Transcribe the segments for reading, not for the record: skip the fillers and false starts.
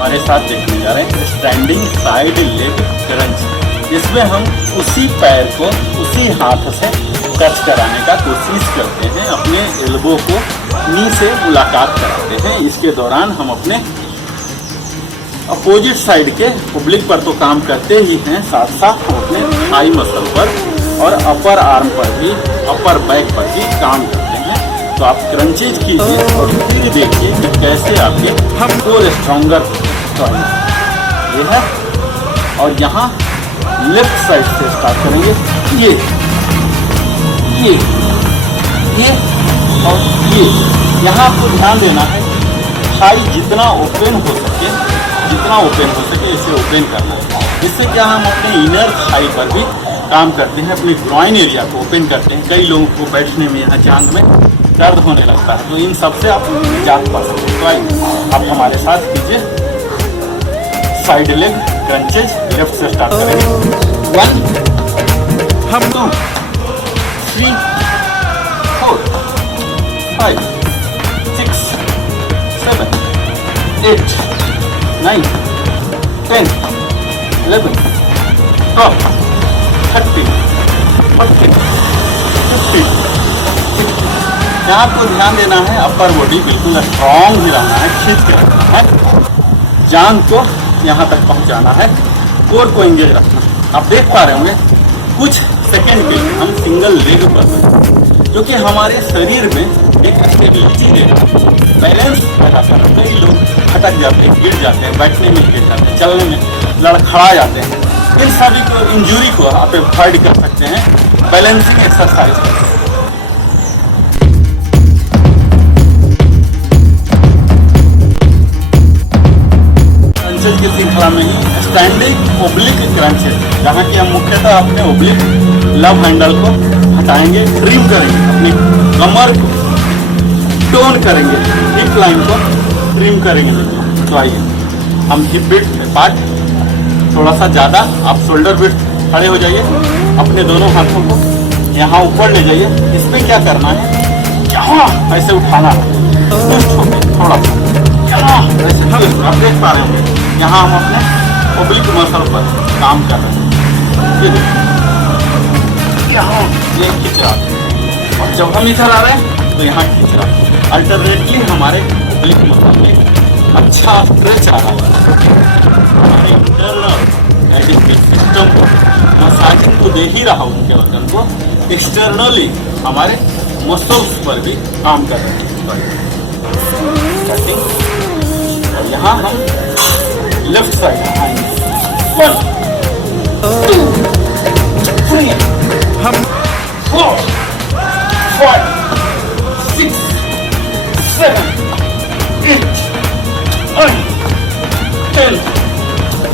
हमारे साथ देखने जा रहे हैं स्टैंडिंग साइड लेग क्रंच। इसमें हम उसी पैर को उसी हाथ से टच कराने का कोशिश करते हैं, अपने एल्बो को नी से मुलाकात कराते हैं। इसके दौरान हम अपने अपोजिट साइड के पब्लिक पर तो काम करते ही हैं, साथ साथ हम अपने थाई मसल पर और अपर आर्म पर भी, अपर बैक पर भी काम करते हैं। तो आप क्रंचेज कीजिए और फिर देखिए कि कैसे आपके कोर स्ट्रॉन्गर ये है। और यहाँ लेफ्ट साइड से स्टार्ट करेंगे, ये और ये। यहाँ आपको ध्यान देना है थाई जितना ओपन हो सके इसे ओपन करना है। इससे क्या हम अपने इनर थाई पर भी काम करते हैं, अपने ग्रॉइन एरिया को ओपन करते हैं। कई लोगों को बैठने में यहाँ जांघ में दर्द होने लगता है, तो इन सब से आप निजात पा सकते हैं। तो आइए आप हमारे साथ कीजिए साइड लेग क्रंचेज। लेफ्ट से स्टार्ट करेंगे, 1 2 3 4 5 6 7 8 9 10 11 12 13 14 15। यहाँ आपको ध्यान देना है, अपर बॉडी बिल्कुल स्ट्रॉन्ग ही रहना है, खींच के रखना है, जांघ को यहाँ तक पहुँचाना है, कोर को एंगेज रखना है। आप देख पा रहे होंगे कुछ सेकंड के लिए हम सिंगल लेग कर रहे हैं, जो कि हमारे शरीर में एक स्टेबिलिटी देगा, बैलेंस पैदा कर रहा है। कई लोग खटक जाते हैं, गिर जाते हैं, बैठने में गिर जाते हैं, चलने में लड़खड़ा जाते हैं। इन सभी को, इंजरी को आप अवॉइड कर सकते हैं बैलेंसिंग एक्सरसाइज करके। क्रंचेज की श्रृंखला में ही स्टैंडिंग ओब्लिक क्रंचेज, जहाँ की हम मुख्यतः अपने ओब्लिक लव हैंडल को हटाएंगे, ट्रिम करेंगे, अपनी कमर को टोन करेंगे, हिप लाइन को ट्रिम करेंगे। तो आइए हम हिप विड्थ पार्ट थोड़ा सा ज़्यादा, आप शोल्डर विड्थ खड़े हो जाइए, अपने दोनों हाथों को यहाँ ऊपर ले जाइए। इसमें क्या करना है, यहाँ ऐसे उठाना है, थोड़ा सा यहाँ ऐसे। आप देख पा रहे होंगे यहाँ हम अपने ओब्लिक मसल पर काम कर रहे हैं। यहाँ ये खींच रहा है, और जब हम इधर आ रहे हैं तो यहाँ खींच रहा है। अल्टरनेटली हमारे ओब्लिक मसल में अच्छा स्ट्रेच आ रहा है। हमारे इंटरनल सिस्टम को मसाजिंग तो दे ही रहा उनके ऑर्गन को, एक्सटर्नली हमारे मसल्स पर भी काम कर रहे हैं। और यहाँ हम लेफ्ट साइड आएंगे, 1 2 3 4 5 6 7 8 9 10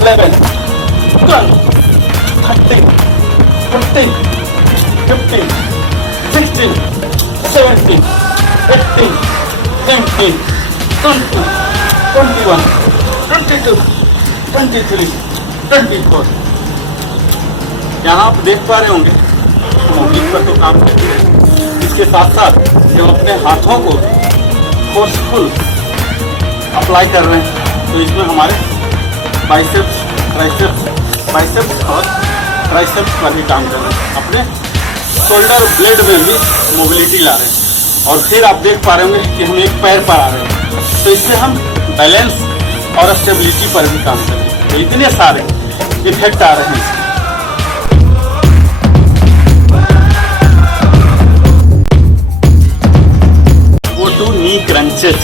11 12 13 14 15 16 17 18 19 20 21 22 23 24। यहाँ आप देख पा रहे होंगे ओब्लिक पर तो काम करते हैं, इसके साथ साथ जब अपने हाथों को फोर्सफुल अप्लाई कर रहे हैं तो इसमें हमारे बाइसेप्स, ट्राइसेप्स और ट्राइसेप्स पर भी काम कर रहे हैं, अपने शोल्डर ब्लेड में भी मोबिलिटी ला रहे हैं। और फिर आप देख पा रहे होंगे कि हम एक पैर पर आ रहे हैं, तो इससे हम बैलेंस और स्टेबिलिटी पर भी काम कर रहे हैं। तो इतने सारे इफेक्ट आ रहे हैं। वो टू नी क्रंचेज,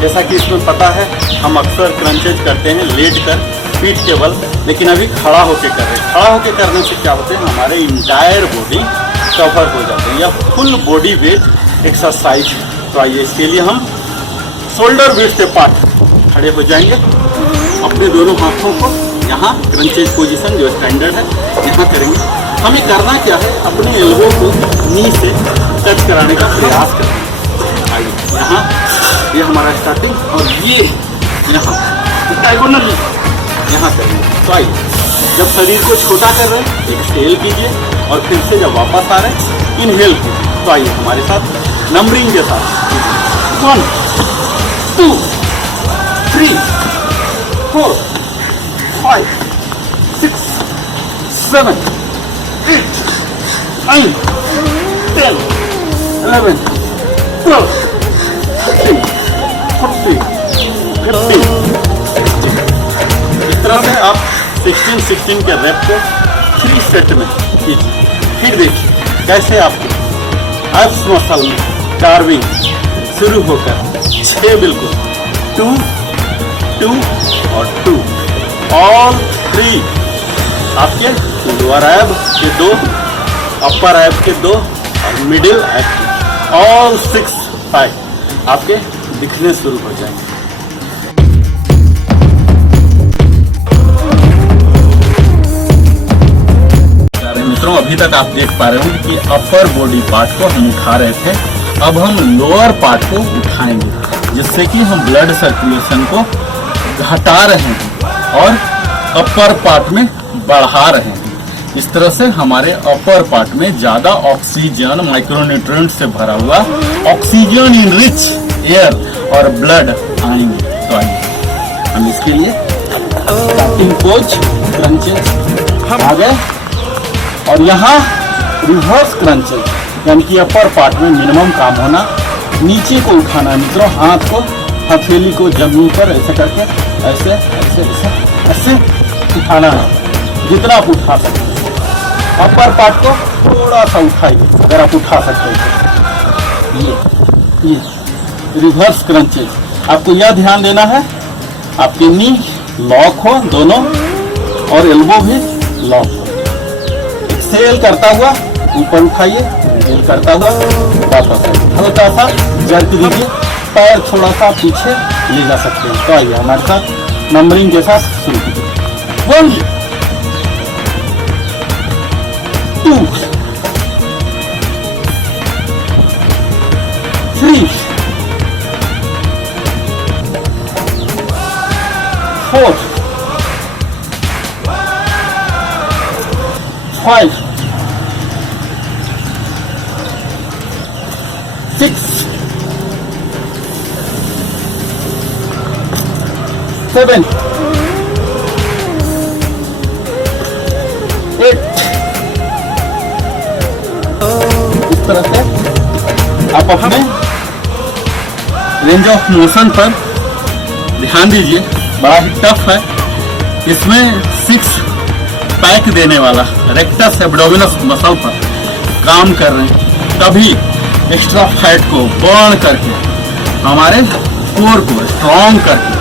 जैसा कि इसमें पता है हम अक्सर क्रंचेज करते हैं लेट कर, पीठ के बल, लेकिन अभी खड़ा होके कर रहे हैं। खड़ा होके करने से क्या होते हैं, हमारे इंटायर बॉडी कवर हो जाते हैं, या फुल बॉडी वेट एक्सरसाइज। तो आइए इसके लिए हम शोल्डर वेट से पार्ट खड़े हो जाएंगे, अपने दोनों हाथों को यहाँ क्रंचेज पोजीशन जो स्टैंडर्ड है यहाँ करेंगे। हमें करना क्या है, अपने एल्बो को नी से टच कराने का प्रयास करेंगे। आइए यहाँ ये हमारा स्टार्टिंग, और ये यहाँ डायगोनल यहाँ करेंगे। तो आइए जब शरीर को छोटा कर रहे हैं एक्सहेल कीजिए, और फिर से जब वापस आ रहे हैं इनहेल कीजिए। तो आइए हमारे साथ नंबरिंग के साथ 1 2 3 4 5 6 7 8 9 10 11 12 13 14 15 इस तरह से आप 16 के रेप को 3 सेट में कीजिए। फिर देखिए कैसे आपको एब्स मसल में कार्विंग शुरू होकर 6 बिल्कुल 2 2 और 2 ऑल 3 आपके लोअर एब के 2, अपर एब के 2 और मिडिल एब के ऑल 6 5 आपके दिखने शुरू हो जाएंगे। मित्रों, अभी तक आप देख पा रहे हो कि अपर बॉडी पार्ट को हम उठा रहे थे। अब हम लोअर पार्ट को उठाएंगे, जिससे कि हम ब्लड सर्कुलेशन को घटा रहे हैं और अपर पार्ट में बढ़ा रहे हैं। इस तरह से हमारे अपर पार्ट में ज्यादा ऑक्सीजन, माइक्रोन्यूट्रिएंट से भरा हुआ ऑक्सीजन इन रिच एयर और ब्लड आएंगे। तो आइए हम इसके लिए स्टार्टिंग पोज क्रंचेस आ गए और यहाँ रिवर्स क्रंचेस, यानी कि अपर पार्ट में मिनिमम काम होना, नीचे को उठाना है मित्रों। हाथ को, हथेली को जमीन पर ऐसे करके ऐसे ऐसे ऐसे ऐसे उठाना है, जितना आप उठा सकते हैं। अपर पार्ट को थोड़ा सा उठाइए अगर आप उठा सकते हैं। ये रिवर्स क्रंचेस। आपको यह ध्यान देना है आपके नी लॉक हो दोनों और एल्बो भी लॉक हो। एक्सेल करता हुआ ऊपर उठाइए, इंहेल करता हुआ वापस हल्का सा जर्क दीजिए, पैर थोड़ा सा पीछे ले जा सकते हैं। तो आइए हमारे साथ नंबरिंग के साथ शुरू कीजिए। 1 2 3 4 5 6 7 8 इस तरह से आप अपने रेंज ऑफ मोशन पर ध्यान दीजिए। बड़ा ही टफ है। इसमें 6 पैक देने वाला रेक्टस एब्डोमिनस मसल पर काम कर रहे हैं, तभी एक्स्ट्रा फैट को बर्न करके हमारे कोर को स्ट्रॉन्ग करके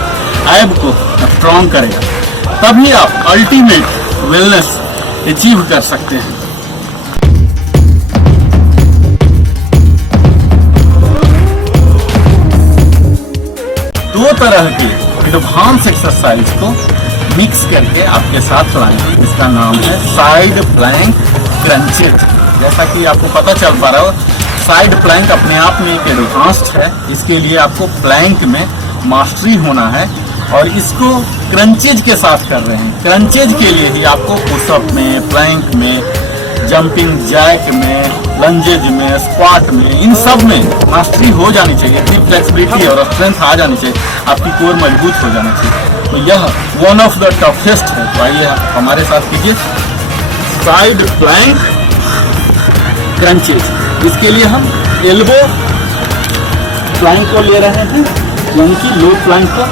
एब को स्ट्रॉन्ग करेगा, तभी आप अल्टीमेट वेलनेस अचीव कर सकते हैं। दो तरह के एडवांस एक्सरसाइज को मिक्स करके आपके साथ लाएंगे। इसका नाम है साइड प्लैंक क्रंचेस। जैसा कि आपको पता चल पा रहा हो, साइड प्लैंक अपने आप में एक एडवांस्ड है। इसके लिए आपको प्लैंक में मास्टरी होना है और इसको क्रंचेज के साथ कर रहे हैं। क्रंचेज के लिए ही आपको पुशअप में, प्लैंक में, जंपिंग जैक में, लंजेज में, स्क्वाट में, इन सब में मास्टरी हो जानी चाहिए। इतनी फ्लेक्सिबिलिटी और स्ट्रेंथ आ जानी चाहिए, आपकी कोर मजबूत हो जाना चाहिए। तो यह वन ऑफ द टफेस्ट है। तो आइए हमारे साथ कीजिए साइड प्लैंक क्रंचेज। इसके लिए हम एल्बो प्लैंक को ले रहे हैं, यानी कि लो प्लैंक को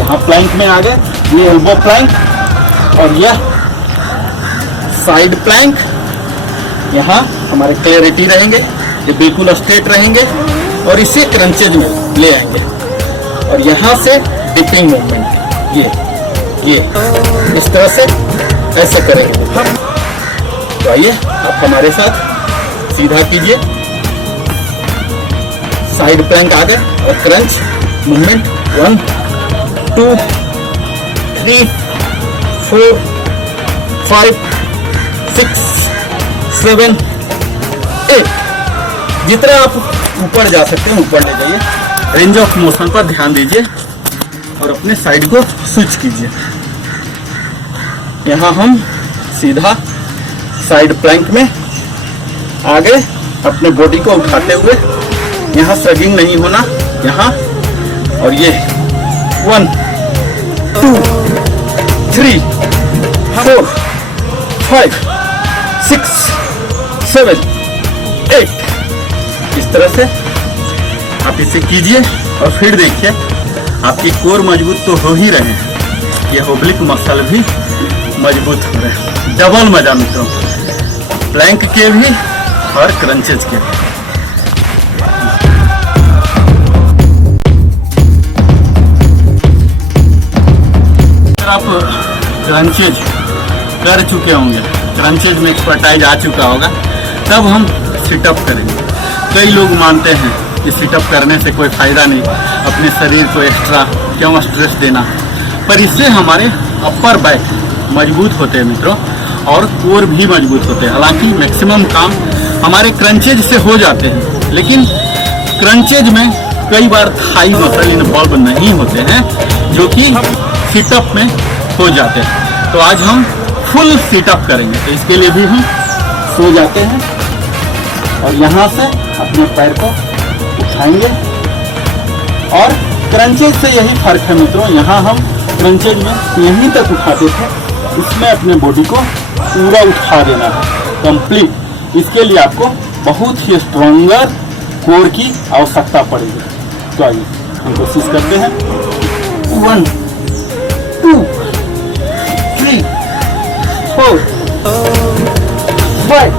यहाँ प्लैंक में आ गए। ये एल्बो प्लैंक और यह साइड प्लैंक। यहाँ हमारे क्लैरिटी रहेंगे, ये बिल्कुल स्ट्रेट रहेंगे और इसे क्रंचेज में ले आएंगे और यहाँ से डिपिंग मूवमेंट, ये इस तरह से ऐसे करेंगे। तो आइए आप हमारे साथ सीधा कीजिए। साइड प्लैंक आ गए और क्रंच मूवमेंट 1 2 3 4 5 6 7 8। जितना आप ऊपर जा सकते हैं ऊपर ले जाइए। रेंज ऑफ मोशन पर ध्यान दीजिए और अपने साइड को स्विच कीजिए। यहाँ हम सीधा साइड प्लैंक में आ गए, अपने बॉडी को उठाते हुए। यहाँ सगिंग नहीं होना, यहाँ और ये 1 2 4 5 6 7 8। इस तरह से आप इसे कीजिए और फिर देखिए आपकी कोर मजबूत तो हो ही रहे हैं, ये ओब्लिक मसल भी मजबूत हो रहे हैं। डबल मजा मित्रों, प्लैंक के भी और क्रंचेज के भी। आप क्रंचेज कर चुके होंगे, क्रंचेज में एक्सपर्टाइज आ चुका होगा, तब हम सिटअप करेंगे। कई लोग मानते हैं कि सिटअप करने से कोई फायदा नहीं, अपने शरीर को एक्स्ट्रा क्यों स्ट्रेस देना, पर इससे हमारे अपर बैक मजबूत होते हैं मित्रों, और कोर भी मजबूत होते हैं। हालांकि मैक्सिमम काम हमारे क्रंचेज से हो जाते हैं, लेकिन क्रंचेज में कई बार थाई मसल इन्वॉल्व नहीं होते हैं, जो कि सिटअप में हो जाते हैं। तो आज हम फुल सिटअप करेंगे, तो इसके लिए भी हम सो जाते हैं और यहाँ से अपने पैर को उठाएंगे। और क्रंचेज से यही फर्क है मित्रों, यहाँ हम क्रंचेज में यहीं तक उठाते थे, इसमें अपने बॉडी को पूरा उठा देना है कंप्लीट। इसके लिए आपको बहुत ही स्ट्रॉन्गर कोर की आवश्यकता पड़ेगी। तो आइए हम कोशिश करते हैं। 1 2 3 4 5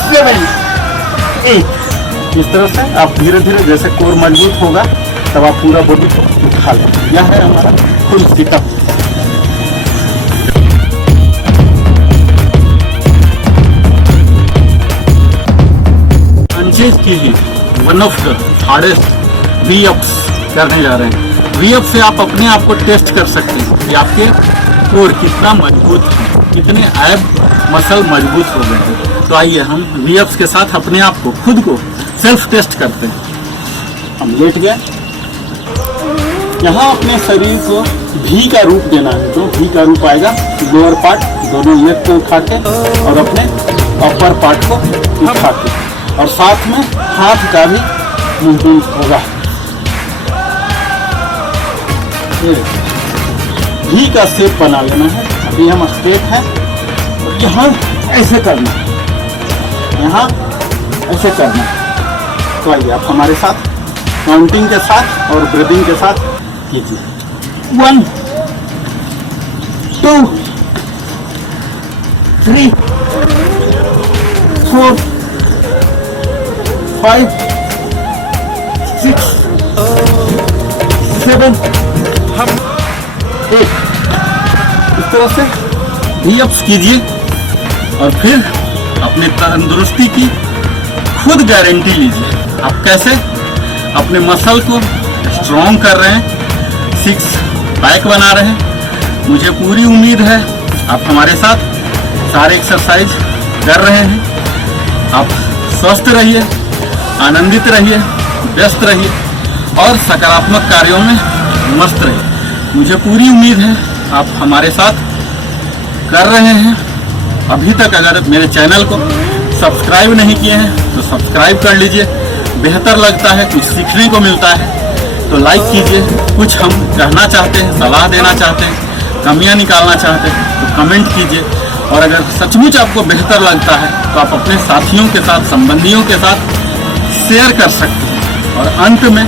6 7 8। इस तरह से आप धीरे धीरे जैसे कोर मजबूत होगा तब आप पूरा बॉडी को उठा लें। यह है हमारा फुल सिटअप। क्रंचेज कीजिए, one of the hardest we-ups करने जा रहे हैं। वी-अप से आप अपने आप को टेस्ट कर सकते हैं कि आपके कोर कितना मजबूत है, कितने ऐब मसल मजबूत हो गए हैं। तो आइए हम वी-अप्स के साथ अपने आप को, खुद को सेल्फ टेस्ट करते हैं। हम लेट गए, यहाँ अपने शरीर को भी का रूप देना है। तो भी का रूप आएगा, लोअर पार्ट दोनों लेग को उठा के और अपने अपर पार्ट को उठा के, और साथ में हाथ का भी मूवमेंट होगा। भी का शेप बना लेना है। अभी हम स्ट्रेट हैं, यहाँ ऐसे करना है, यहाँ ऐसे करना है। तो आइए आप हमारे साथ काउंटिंग के साथ और ब्रीदिंग के साथ कीजिए। 1 2 3 4 5 6 7 8। इस तरह से वी-अप्स कीजिए और फिर अपने तंदुरुस्ती की खुद गारंटी लीजिए। आप कैसे अपने मसल को स्ट्रॉन्ग कर रहे हैं, 6 पैक बना रहे हैं। मुझे पूरी उम्मीद है आप हमारे साथ सारे एक्सरसाइज कर रहे हैं। आप स्वस्थ रहिए, आनंदित रहिए, व्यस्त रहिए और सकारात्मक कार्यों में मस्त रहिए। मुझे पूरी उम्मीद है आप हमारे साथ कर रहे हैं। अभी तक अगर मेरे चैनल को सब्सक्राइब नहीं किए हैं तो सब्सक्राइब कर लीजिए। बेहतर लगता है, कुछ सीखने को मिलता है तो लाइक कीजिए। कुछ हम कहना चाहते हैं, सलाह देना चाहते हैं, कमियां निकालना चाहते हैं तो कमेंट कीजिए। और अगर सचमुच आपको बेहतर लगता है तो आप अपने साथियों के साथ, संबंधियों के साथ शेयर कर सकते हैं। और अंत में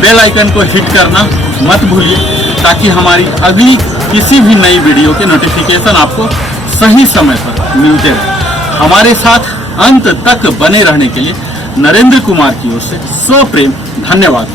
बेल आइकन को हिट करना मत भूलिए, ताकि हमारी अगली किसी भी नई वीडियो के नोटिफिकेशन आपको सही समय पर मिलते रहे। हमारे साथ अंत तक बने रहने के लिए नरेंद्र कुमार की ओर से सप्रेम धन्यवाद।